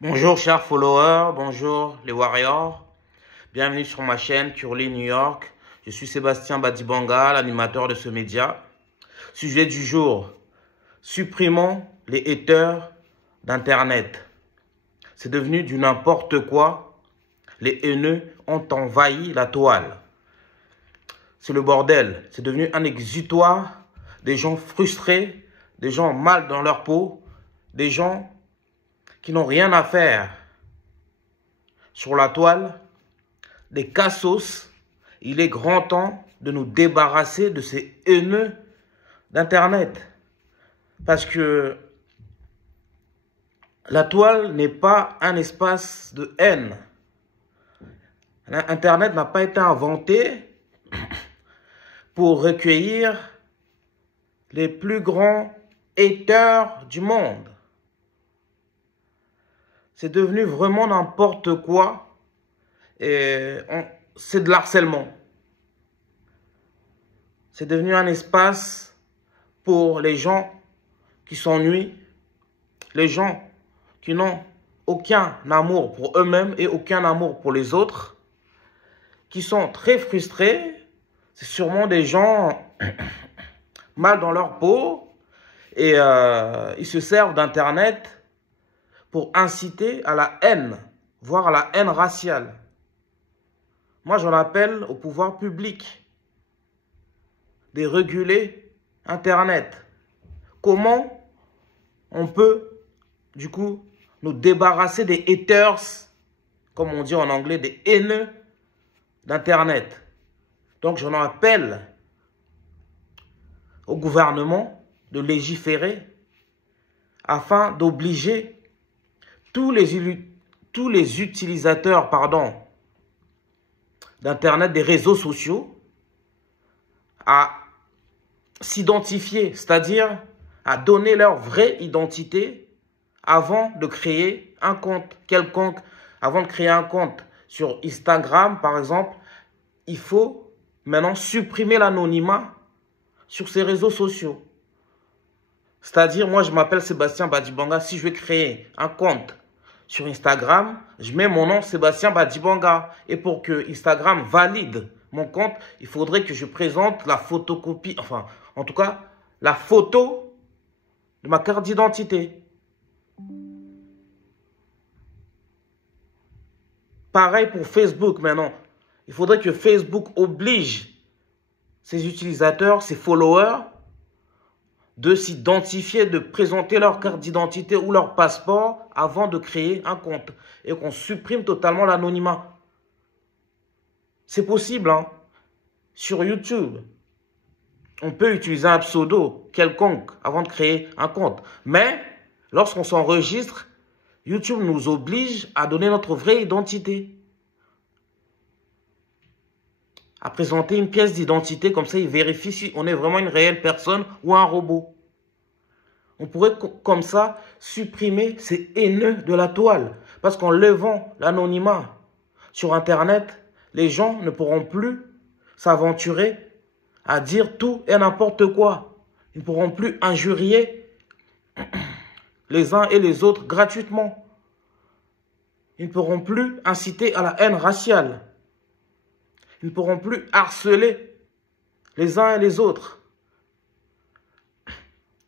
Bonjour chers followers, bonjour les warriors, bienvenue sur ma chaîne Curly New York. Je suis Sébastien Badibanga, l'animateur de ce média. Sujet du jour, supprimons les haters d'internet. C'est devenu du n'importe quoi, les haineux ont envahi la toile. C'est le bordel, c'est devenu un exutoire des gens frustrés, des gens mal dans leur peau, des gens qui n'ont rien à faire sur la toile, des cassos. Il est grand temps de nous débarrasser de ces haineux d'Internet. Parce que la toile n'est pas un espace de haine. Internet n'a pas été inventé pour recueillir les plus grands haters du monde. C'est devenu vraiment n'importe quoi et c'est de l'harcèlement. C'est devenu un espace pour les gens qui s'ennuient, les gens qui n'ont aucun amour pour eux-mêmes et aucun amour pour les autres, qui sont très frustrés. C'est sûrement des gens mal dans leur peau et ils se servent d'Internet pour inciter à la haine, voire à la haine raciale. Moi, j'en appelle au pouvoir public de réguler Internet. Comment on peut, du coup, nous débarrasser des haters, comme on dit en anglais, des haineux d'Internet. Donc, j'en appelle au gouvernement de légiférer afin d'obliger tous les utilisateurs d'Internet, des réseaux sociaux, à s'identifier, c'est-à-dire à donner leur vraie identité avant de créer un compte quelconque. Avant de créer un compte sur Instagram, par exemple, il faut maintenant supprimer l'anonymat sur ces réseaux sociaux. C'est-à-dire, moi, je m'appelle Sébastien Badibanga. Si je veux créer un compte sur Instagram, je mets mon nom Sébastien Badibanga. Et pour que Instagram valide mon compte, il faudrait que je présente la photocopie, enfin, en tout cas, la photo de ma carte d'identité. Pareil pour Facebook maintenant. Il faudrait que Facebook oblige ses utilisateurs, ses followers, de s'identifier, de présenter leur carte d'identité ou leur passeport avant de créer un compte. Et qu'on supprime totalement l'anonymat. C'est possible, hein. Sur YouTube, on peut utiliser un pseudo quelconque avant de créer un compte. Mais lorsqu'on s'enregistre, YouTube nous oblige à donner notre vraie identité. À présenter une pièce d'identité, comme ça, il vérifie si on est vraiment une réelle personne ou un robot. On pourrait comme ça supprimer ces haineux de la toile. Parce qu'en levant l'anonymat sur Internet, les gens ne pourront plus s'aventurer à dire tout et n'importe quoi. Ils ne pourront plus injurier les uns et les autres gratuitement. Ils ne pourront plus inciter à la haine raciale. Ils ne pourront plus harceler les uns et les autres.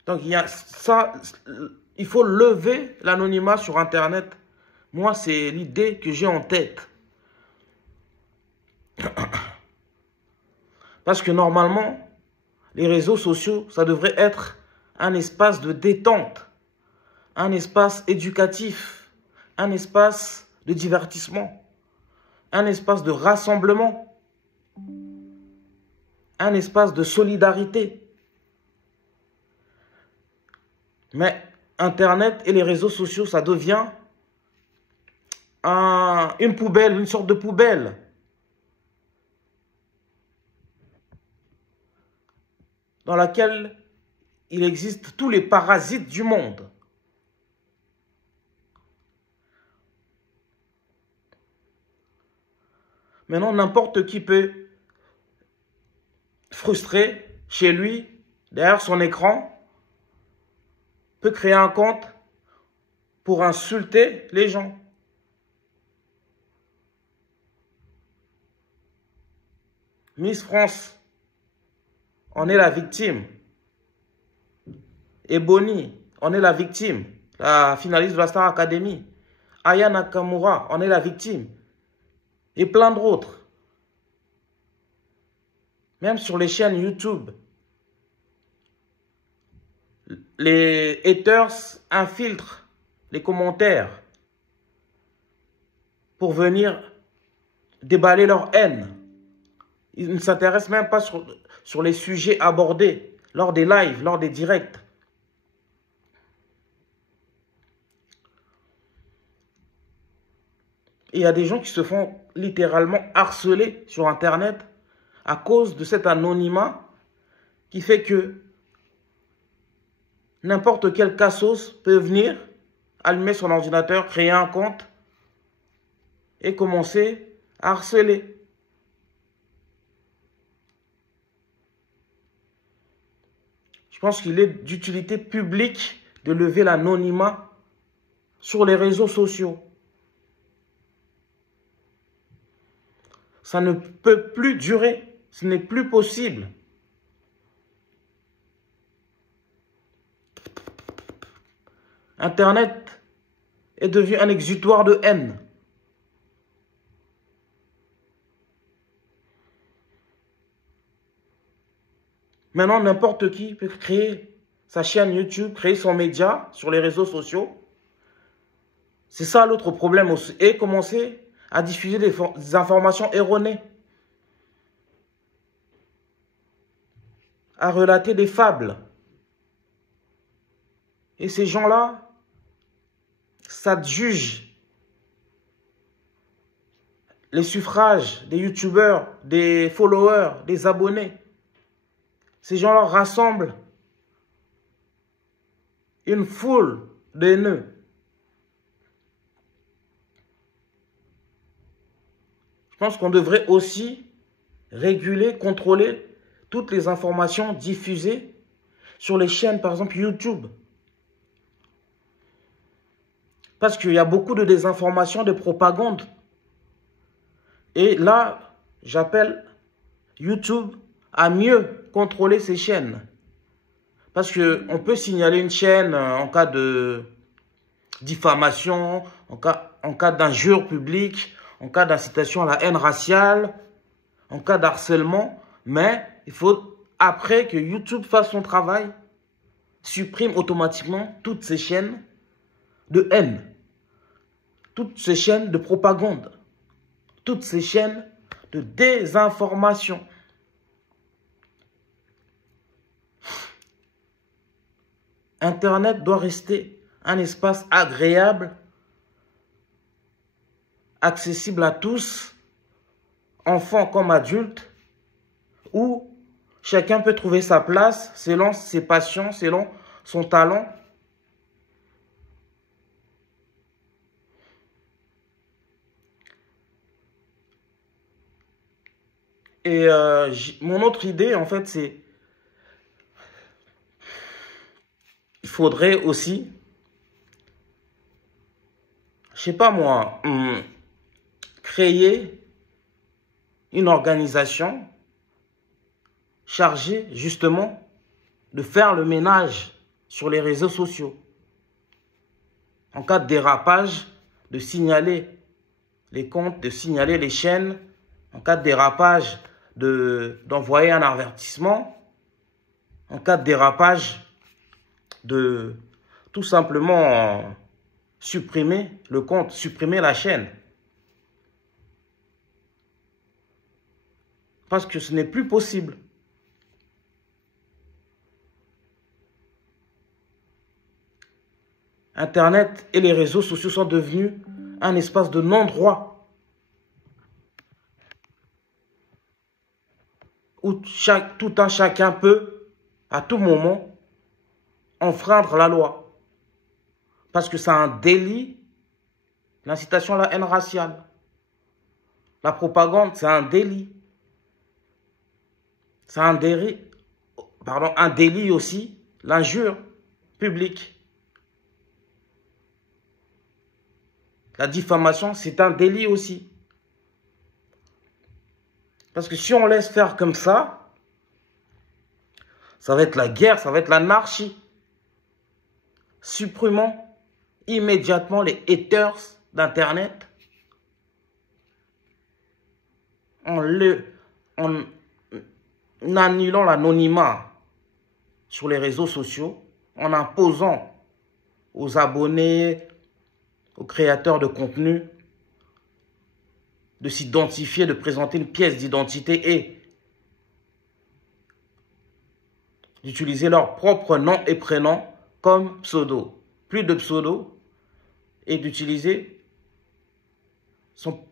Donc, il faut lever l'anonymat sur Internet. Moi, c'est l'idée que j'ai en tête. Parce que normalement, les réseaux sociaux, ça devrait être un espace de détente, un espace éducatif, un espace de divertissement, un espace de rassemblement, un espace de solidarité. Mais Internet et les réseaux sociaux, ça devient une poubelle, une sorte de poubelle. Dans laquelle il existe tous les parasites du monde. Maintenant, n'importe qui peut, frustré, chez lui, derrière son écran, peut créer un compte, pour insulter les gens. Miss France en est la victime. Ebony en est la victime. La finaliste de la Star Academy. Aya Nakamura en est la victime. Et plein d'autres. Même sur les chaînes YouTube. Les haters infiltrent les commentaires pour venir déballer leur haine. Ils ne s'intéressent même pas sur les sujets abordés lors des lives, lors des directs. Il y a des gens qui se font littéralement harceler sur Internet à cause de cet anonymat qui fait que n'importe quel cassos peut venir, allumer son ordinateur, créer un compte et commencer à harceler. Je pense qu'il est d'utilité publique de lever l'anonymat sur les réseaux sociaux. Ça ne peut plus durer. Ce n'est plus possible. Internet est devenu un exutoire de haine. Maintenant, n'importe qui peut créer sa chaîne YouTube, créer son média sur les réseaux sociaux. C'est ça l'autre problème aussi. Et commencer à diffuser des informations erronées. À relater des fables. Et ces gens-là, ça juge les suffrages des youtubeurs, des followers, des abonnés. Ces gens-là rassemblent une foule d'haineux. Je pense qu'on devrait aussi réguler, contrôler toutes les informations diffusées sur les chaînes, par exemple YouTube. Parce qu'il y a beaucoup de désinformation, de propagande. Et là, j'appelle YouTube à mieux contrôler ces chaînes. Parce qu'on peut signaler une chaîne en cas de diffamation, en cas d'injure publique, en cas d'incitation à la haine raciale, en cas d'harcèlement. Mais il faut, après que YouTube fasse son travail, supprime automatiquement toutes ces chaînes de haine, toutes ces chaînes de propagande, toutes ces chaînes de désinformation. Internet doit rester un espace agréable, accessible à tous, enfants comme adultes, où chacun peut trouver sa place selon ses passions, selon son talent. Et mon autre idée, en fait, c'est il faudrait aussi, je sais pas moi, créer une organisation chargée justement de faire le ménage sur les réseaux sociaux. En cas de dérapage, de signaler les comptes, de signaler les chaînes. En cas de dérapage, d'envoyer un avertissement. En cas de dérapage, de tout simplement supprimer le compte, supprimer la chaîne. Parce que ce n'est plus possible. Internet et les réseaux sociaux sont devenus un espace de non-droit où tout un chacun peut, à tout moment, enfreindre la loi. Parce que c'est un délit, l'incitation à la haine raciale. La propagande, c'est un délit. C'est un délit aussi, l'injure publique. La diffamation, c'est un délit aussi. Parce que si on laisse faire comme ça va être la guerre, ça va être l'anarchie. Supprimons immédiatement les haters d'Internet. En annulant l'anonymat sur les réseaux sociaux, en imposant aux abonnés, aux créateurs de contenu, de s'identifier, de présenter une pièce d'identité et d'utiliser leur propre nom et prénom comme pseudo. Plus de pseudo et d'utiliser son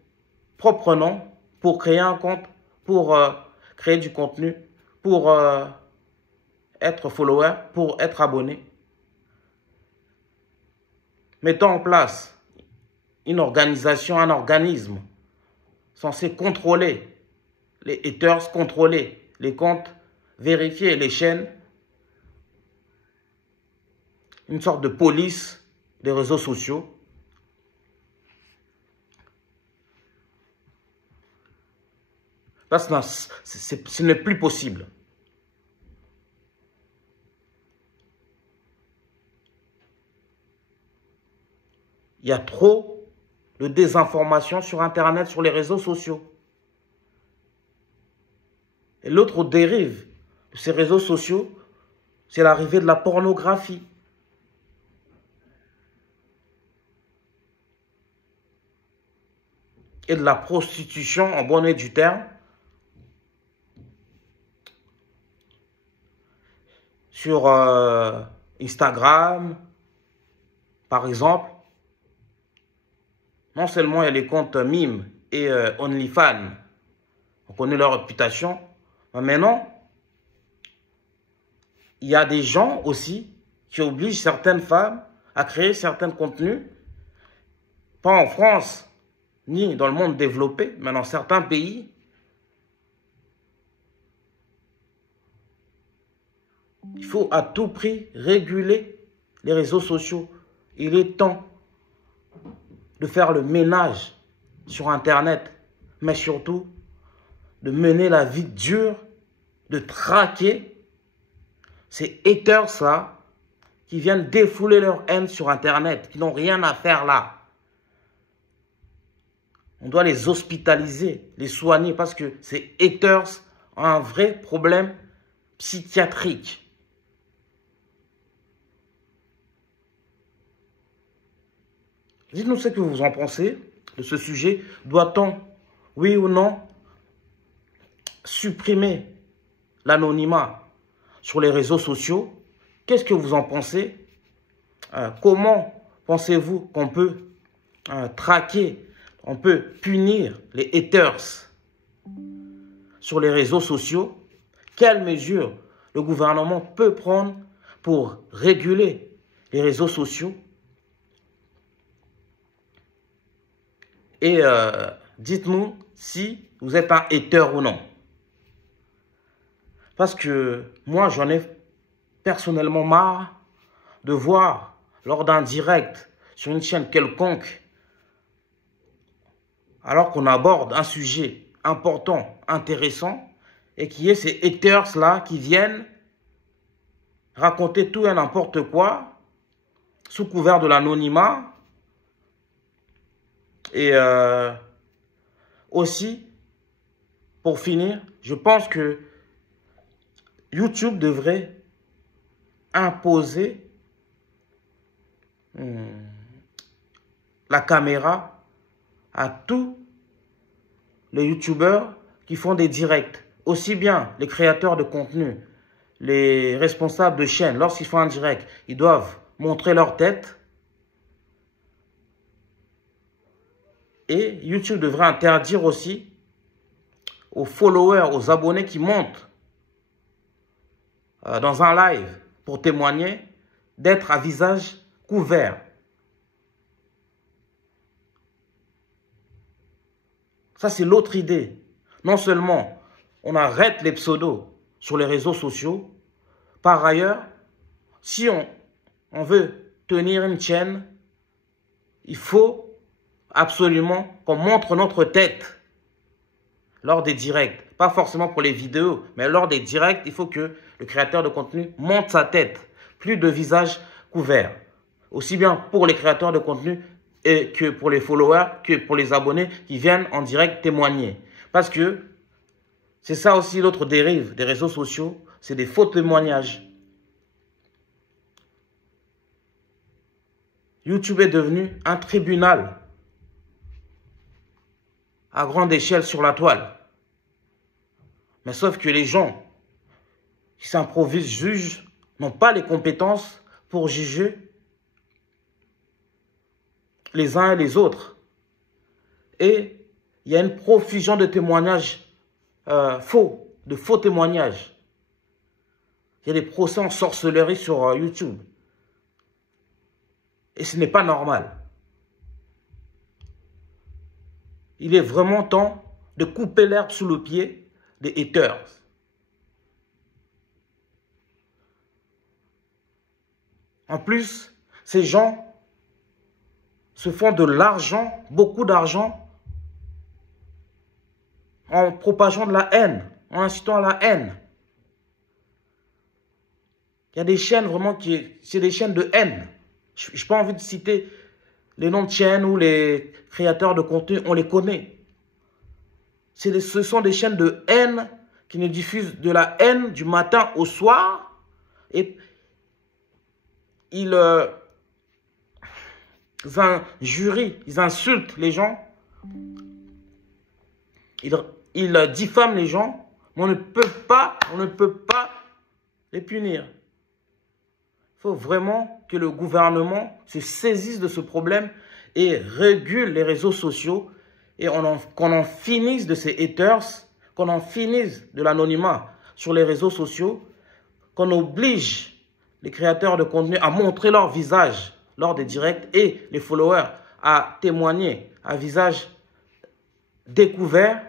propre nom pour créer un compte, pour créer du contenu, pour être follower, pour être abonné. Mettons en place une organisation, un organisme censé contrôler les haters, contrôler les comptes, vérifier les chaînes, une sorte de police des réseaux sociaux. Là, ce n'est plus possible. Il y a trop de désinformation sur Internet, sur les réseaux sociaux. Et l'autre dérive de ces réseaux sociaux, c'est l'arrivée de la pornographie. Et de la prostitution, en bon et due terme, sur Instagram, par exemple. Non seulement il y a les comptes Mime et OnlyFans, on connaît leur réputation, mais maintenant, il y a des gens aussi qui obligent certaines femmes à créer certains contenus, pas en France, ni dans le monde développé, mais dans certains pays. Il faut à tout prix réguler les réseaux sociaux. Il est temps de faire le ménage sur Internet, mais surtout de mener la vie dure, de traquer ces haters-là qui viennent défouler leur haine sur Internet, qui n'ont rien à faire là. On doit les hospitaliser, les soigner, parce que ces haters ont un vrai problème psychiatrique. Dites-nous ce que vous en pensez de ce sujet. Doit-on, oui ou non, supprimer l'anonymat sur les réseaux sociaux? Qu'est-ce que vous en pensez? Comment pensez-vous qu'on peut traquer, on peut punir les haters sur les réseaux sociaux? Quelles mesures le gouvernement peut prendre pour réguler les réseaux sociaux? Et dites-nous si vous êtes un hater ou non. Parce que moi, j'en ai personnellement marre de voir lors d'un direct sur une chaîne quelconque, alors qu'on aborde un sujet important, intéressant, et qu'il y ait ces haters-là qui viennent raconter tout et n'importe quoi sous couvert de l'anonymat. Et aussi, pour finir, je pense que YouTube devrait imposer la caméra à tous les YouTubeurs qui font des directs. Aussi bien les créateurs de contenu, les responsables de chaînes, lorsqu'ils font un direct, ils doivent montrer leur tête. Et YouTube devrait interdire aussi aux followers, aux abonnés qui montent dans un live pour témoigner, d'être à visage couvert. Ça, c'est l'autre idée. Non seulement on arrête les pseudos sur les réseaux sociaux, par ailleurs, si on veut tenir une chaîne, il faut absolument qu'on montre notre tête lors des directs. Pas forcément pour les vidéos, mais lors des directs, il faut que le créateur de contenu montre sa tête. Plus de visage couvert. Aussi bien pour les créateurs de contenu que pour les followers, que pour les abonnés qui viennent en direct témoigner. Parce que c'est ça aussi l'autre dérive des réseaux sociaux, c'est des faux témoignages. YouTube est devenu un tribunal à grande échelle sur la toile. Mais sauf que les gens qui s'improvisent juges n'ont pas les compétences pour juger les uns et les autres. Et il y a une profusion de témoignages faux, de faux témoignages. Il y a des procès en sorcellerie sur YouTube. Et ce n'est pas normal. Il est vraiment temps de couper l'herbe sous le pied des haters. En plus, ces gens se font de l'argent, beaucoup d'argent, en propageant de la haine, en incitant à la haine. Il y a des chaînes vraiment c'est des chaînes de haine. Je n'ai pas envie de citer les noms de chaînes ou les créateurs de contenu, on les connaît. Ce sont des chaînes de haine qui nous diffusent de la haine du matin au soir. Et ils injurient, ils insultent les gens. Ils diffament les gens. Mais on ne peut pas les punir. Il faut vraiment que le gouvernement se saisisse de ce problème et régule les réseaux sociaux et qu'on en finisse de ces haters, qu'on en finisse de l'anonymat sur les réseaux sociaux, qu'on oblige les créateurs de contenu à montrer leur visage lors des directs et les followers à témoigner à visage découvert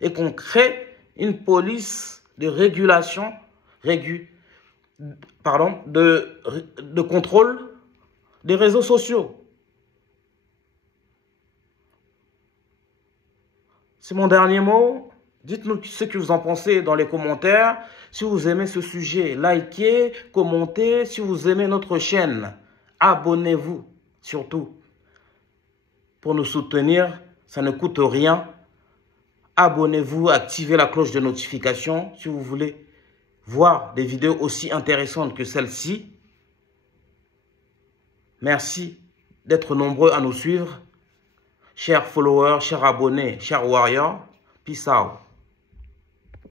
et qu'on crée une police de régulation, de contrôle des réseaux sociaux. C'est mon dernier mot. Dites-nous ce que vous en pensez dans les commentaires. Si vous aimez ce sujet, likez, commentez. Si vous aimez notre chaîne, abonnez-vous surtout. Pour nous soutenir, ça ne coûte rien. Abonnez-vous, activez la cloche de notification si vous voulez voir des vidéos aussi intéressantes que celle-ci. Merci d'être nombreux à nous suivre. Chers followers, chers abonnés, chers warriors, peace out.